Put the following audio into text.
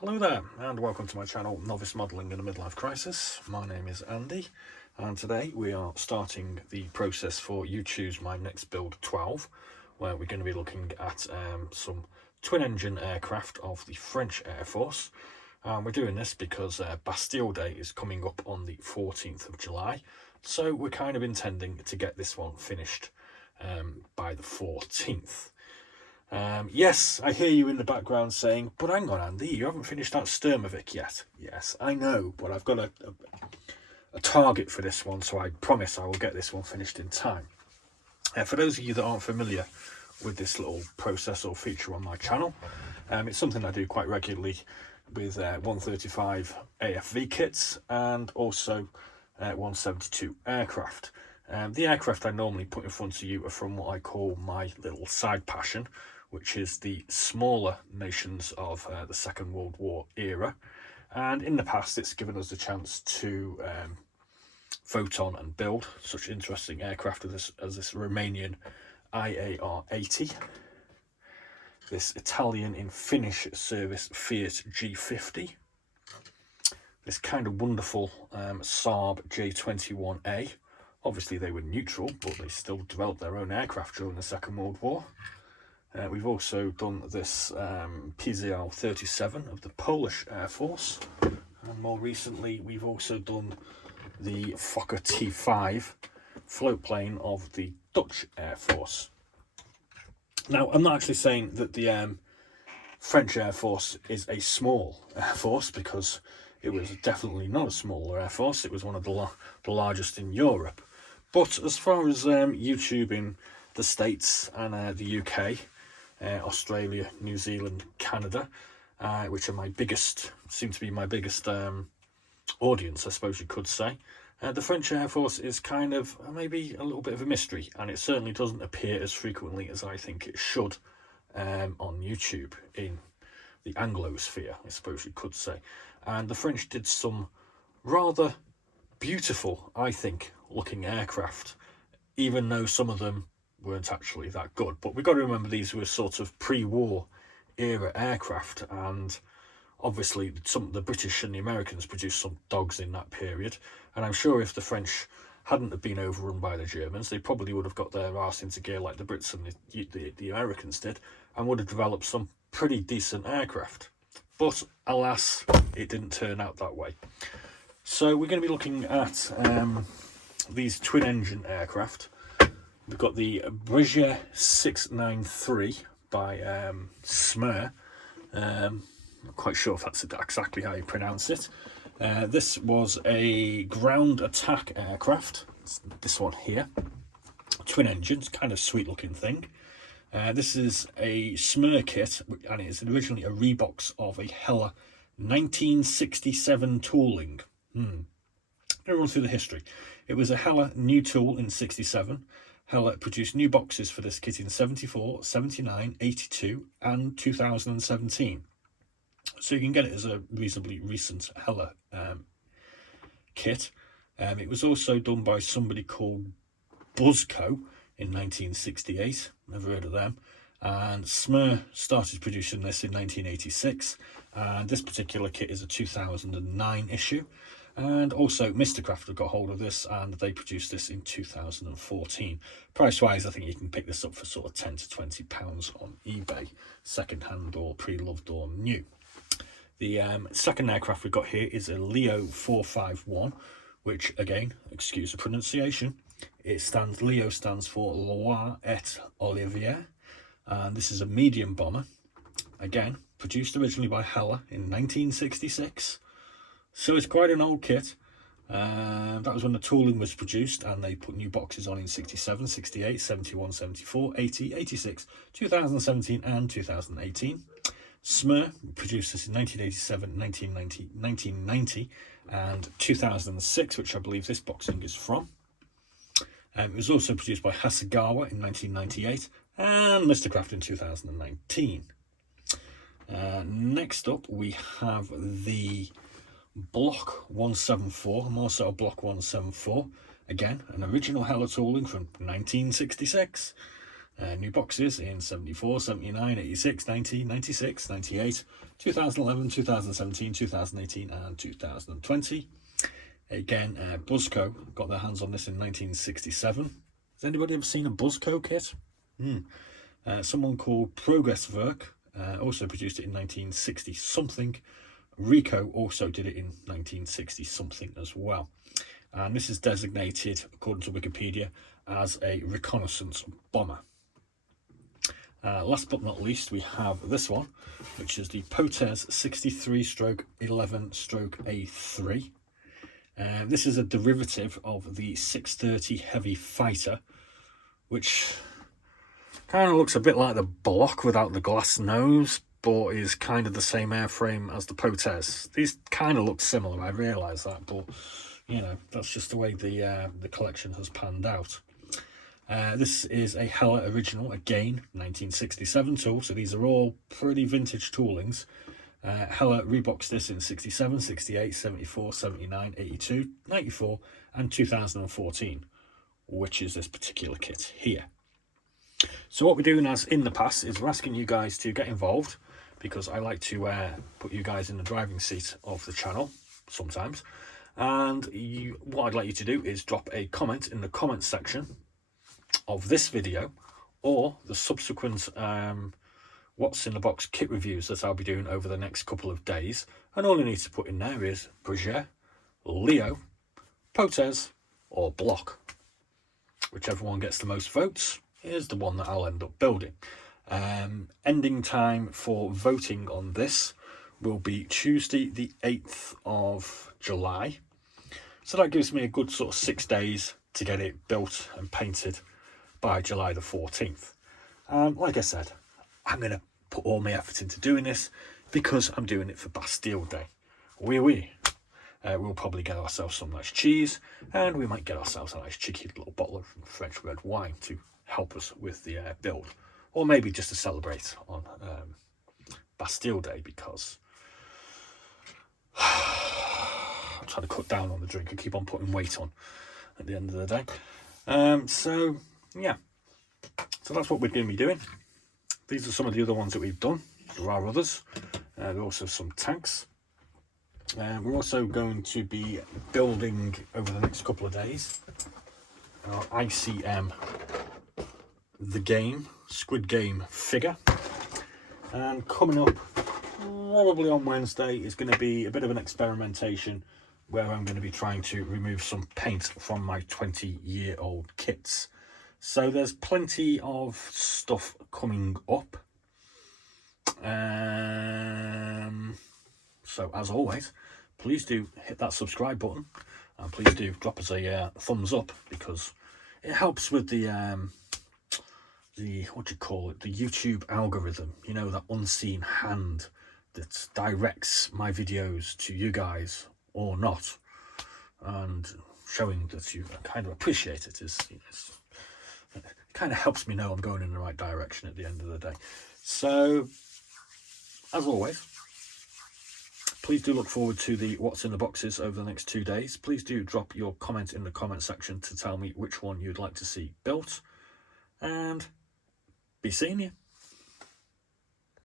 Hello there and welcome to my channel Novice Modelling in a Midlife Crisis. My name is Andy and today we are starting the process for You Choose My Next Build 12, where we're going to be looking at some twin engine aircraft of the French Air Force. We're doing this because Bastille Day is coming up on the 14th of July, so we're kind of intending to get this one finished by the 14th. Yes, I hear you in the background saying, but hang on Andy, you haven't finished that Sturmovik yet. Yes, I know, but I've got a target for this one, so I promise I will get this one finished in time. For those of you that aren't familiar with this little process or feature on my channel, it's something I do quite regularly with 135 AFV kits and also 172 aircraft. The aircraft I normally put in front of you are from what I call my little side passion, which is the smaller nations of the Second World War era. And in the past, it's given us the chance to vote on and build such interesting aircraft as this Romanian IAR-80, this Italian in Finnish service Fiat G50, this kind of wonderful Saab J21A. Obviously they were neutral, but they still developed their own aircraft during the Second World War. We've also done this PZL-37 of the Polish Air Force. And more recently, we've also done the Fokker T5 float plane of the Dutch Air Force. Now, I'm not actually saying that the French Air Force is a small Air Force, because it was definitely not a small Air Force. It was one of the largest in Europe. But as far as YouTube in the States and the UK, Australia, New Zealand, Canada, which are seem to be my biggest audience, I suppose you could say, the French Air Force is kind of maybe a little bit of a mystery, and it certainly doesn't appear as frequently as I think it should on YouTube in the Anglosphere, I suppose you could say. And the French did some rather beautiful, I think, looking aircraft, even though some of them weren't actually that good. But we've got to remember these were sort of pre-war era aircraft, and obviously the British and the Americans produced some dogs in that period, and I'm sure if the French hadn't have been overrun by the Germans, they probably would have got their arse into gear like the Brits and the Americans did, and would have developed some pretty decent aircraft. But alas, it didn't turn out that way. So we're going to be looking at these twin engine aircraft. We've got the Breguet 693 by Smer. Not quite sure if that's exactly how you pronounce it. This was a ground attack aircraft. It's this one here. Twin engines, kind of sweet looking thing. This is a Smer kit, and it is originally a rebox of a Hella 1967 tooling. I'm going to run through the history. It was a Hella new tool in 67. Hella produced new boxes for this kit in 74, 79, 82 and 2017. So you can get it as a reasonably recent Hella kit. It was also done by somebody called Buzzco in 1968. Never heard of them. And Smer started producing this in 1986. And this particular kit is a 2009 issue. And also Mr. got hold of this, and they produced this in 2014. Price-wise, I think you can pick this up for sort of £10 to £20 on eBay, second-hand or pre-loved or new. The second aircraft we've got here is a Leo 451, which, again, excuse the pronunciation, Leo stands for Loire et Olivier, and this is a medium bomber. Again, produced originally by Hella in 1966. So it's quite an old kit. That was when the tooling was produced, and they put new boxes on in 67, 68, 71, 74, 80, 86, 2017 and 2018. Smer produced this in 1987, 1990, 1990 and 2006, which I believe this boxing is from. It was also produced by Hasegawa in 1998 and Mr. in 2019. Next up we have the Block 174, Marcel Block 174. Again, an original Hella tooling from 1966. New boxes in 74, 79, 86, 90, 96, 98, 2011, 2017, 2018 and 2020. Again, Buzzco got their hands on this in 1967. Has anybody ever seen a Buzzco kit? Someone called Progresswerk also produced it in 1960 something. Rico also did it in 1960 something as well. And this is designated, according to Wikipedia, as a reconnaissance bomber. Last but not least, we have this one, which is the Potez 63-11-A3. This is a derivative of the 630 Heavy Fighter, which kind of looks a bit like the Block without the glass nose, but is kind of the same airframe as the Potez. These kind of look similar, I realise that, but you know, that's just the way the collection has panned out. This is a Hella original, again, 1967 tool, so these are all pretty vintage toolings. Hella reboxed this in 67, 68, 74, 79, 82, 94 and 2014, which is this particular kit here. So what we're doing, as in the past, is we're asking you guys to get involved, because I like to put you guys in the driving seat of the channel sometimes. And what I'd like you to do is drop a comment in the comment section of this video or the subsequent what's in the box kit reviews that I'll be doing over the next couple of days. And all you need to put in there is Breguet, Leo, Potez or Block. Whichever one gets the most votes is the one that I'll end up building. Ending time for voting on this will be Tuesday the 8th of July. So that gives me a good sort of 6 days to get it built and painted by July the 14th. Like I said, I'm going to put all my effort into doing this because I'm doing it for Bastille Day. We'll probably get ourselves some nice cheese, and we might get ourselves a nice cheeky little bottle of French red wine to help us with the build. Or maybe just to celebrate on Bastille Day, because I'm trying to cut down on the drink. I keep on putting weight on at the end of the day. So yeah, so that's what we're going to be doing. These are some of the other ones that we've done. There are others. There are also some tanks. We're also going to be building over the next couple of days our ICM The Game Squid Game figure. And coming up probably on Wednesday is going to be a bit of an experimentation where I'm going to be trying to remove some paint from my 20-year-old kits. So there's plenty of stuff coming up. So as always, please do hit that subscribe button, and please do drop us a thumbs up, because it helps with the what do you call it, the YouTube algorithm, you know, that unseen hand that directs my videos to you guys or not, and showing that you kind of appreciate it is, you know, it kind of helps me know I'm going in the right direction at the end of the day. So as always, please do look forward to the what's in the boxes over the next 2 days. Please do drop your comment in the comment section to tell me which one you'd like to see built, and be seeing you.